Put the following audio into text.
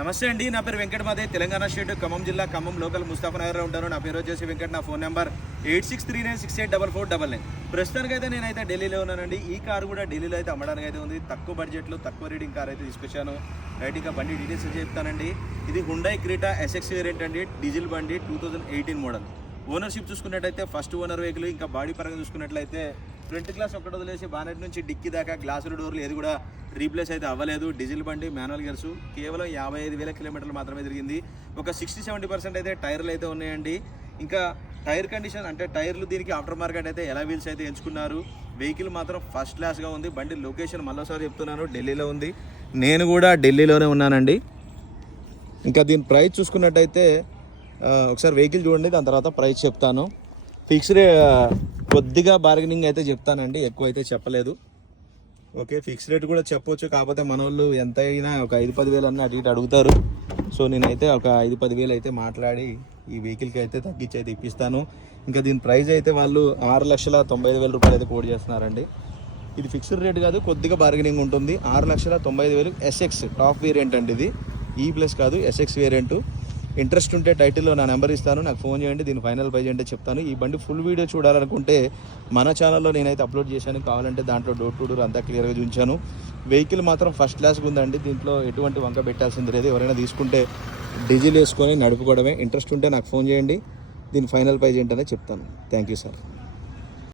నమస్తే అండి, నా పేరు వెంకట్. మాదే తెలంగాణ స్టేట్ ఖమ్మం జిల్లా ఖమ్మం లోకల్ ముస్తాఫనగర్లో ఉంటాను. నా పేరు వచ్చేసి వెంకట్. నా ఫోన్ నెంబర్ 8639684499. ప్రస్తుతానికి అయితే నేనైతే ఢిల్లీలో ఉన్నానండి. ఈ కారు కూడా ఢిల్లీలో అయితే అమ్మడానికి అయితే ఉంది. తక్కువ బడ్జెట్లో తక్కువ రీడింగ్ కార్ అయితే తీసుకొచ్చాను. రైట్, ఇంకా బండి డీటెయిల్స్ చెప్తానండి. ఇది హుండై క్రీటా ఎస్ఎక్స్ వేరియంట్ అండి, డీజిల్ బండి, 2018 మోడల్. ఓనర్షిప్ చూసుకున్నట్టయితే ఫస్ట్ ఓనర్ వెహికల్. ఇంకా బాడీ పరంగా చూసుకున్నట్లయితే ఫ్రంట్ గ్లాస్ ఒకటి వదిలేసి బానెట్ నుంచి డిక్కీ దాకా గ్లాసులు డోర్లు ఏది కూడా రీప్లేస్ అయితే అవ్వలేదు. డీజిల్ బండి, మాన్యువల్ గేర్స్. కేవలం 55,000 కిలోమీటర్లు మాత్రమే తిరిగింది. ఒక 60-70% అయితే టైర్లు అయితే ఉన్నాయండి. ఇంకా టైర్ కండిషన్ అంటే టైర్లు దీనికి ఆఫ్టర్ మార్కెట్ అయితే ఎలా వీల్స్ అయితే ఎంచుకున్నారు. వెహికల్ మాత్రం ఫస్ట్ క్లాస్గా ఉంది. బండి లొకేషన్ మళ్ళీసారి చెప్తున్నాను, ఢిల్లీలో ఉంది. నేను కూడా ఢిల్లీలోనే ఉన్నానండి. ఇంకా దీని ప్రైస్ చూసుకున్నట్టయితే ఒకసారి వెహికల్ చూడండి, దాని తర్వాత ప్రైస్ చెప్తాను. ఫిక్స్ రేట్ కొద్దిగా బార్గెనింగ్ అయితే చెప్తానండి, ఎక్కువ అయితే చెప్పలేదు. ఓకే, ఫిక్స్ రేట్ కూడా చెప్పొచ్చు, కాకపోతే మన వాళ్ళు ఎంత అయినా ఒక 5-10 వేలు అన్నీ అటు ఇటు అడుగుతారు. సో నేనైతే ఒక 5-10 వేలు అయితే మాట్లాడి ఈ వెహికల్కి అయితే తగ్గించి అయితే ఇప్పిస్తాను. ఇంకా దీని ప్రైస్ అయితే వాళ్ళు 6,95,000 రూపాయలు అయితే కోట్ చేస్తున్నారండి. ఇది ఫిక్స్డ్ రేట్ కాదు, కొద్దిగా బార్గెనింగ్ ఉంటుంది. 6,95,000 ఎస్ఎక్స్ టాప్ వేరియంట్ అండి. ఇది ఈ+ కాదు, ఎస్ఎక్స్ వేరియంట్. ఇంట్రెస్ట్ ఉంటే టైటిల్లో నా నెంబర్ ఇస్తాను, నాకు ఫోన్ చేయండి. దీని ఫైనల్ ప్రైజ్ అంటే చెప్తాను. ఈ బండి ఫుల్ వీడియో చూడాలనుకుంటే మన ఛానల్లో నేనైతే అప్లోడ్ చేశాను. కావాలంటే దాంట్లో డోర్ టు డోర్ అంతా క్లియర్గా చూపించాను. వెహికల్ మాత్రం ఫస్ట్ క్లాస్గా ఉందండి. దీంట్లో ఎటువంటి వంక పెట్టాల్సింది లేదు. ఎవరైనా తీసుకుంటే డీజిల్ వేసుకొని నడుపుకోవడమే. ఇంట్రెస్ట్ ఉంటే నాకు ఫోన్ చేయండి. దీని ఫైనల్ ప్రైజ్ ఏంటనే చెప్తాను. Thank you sir.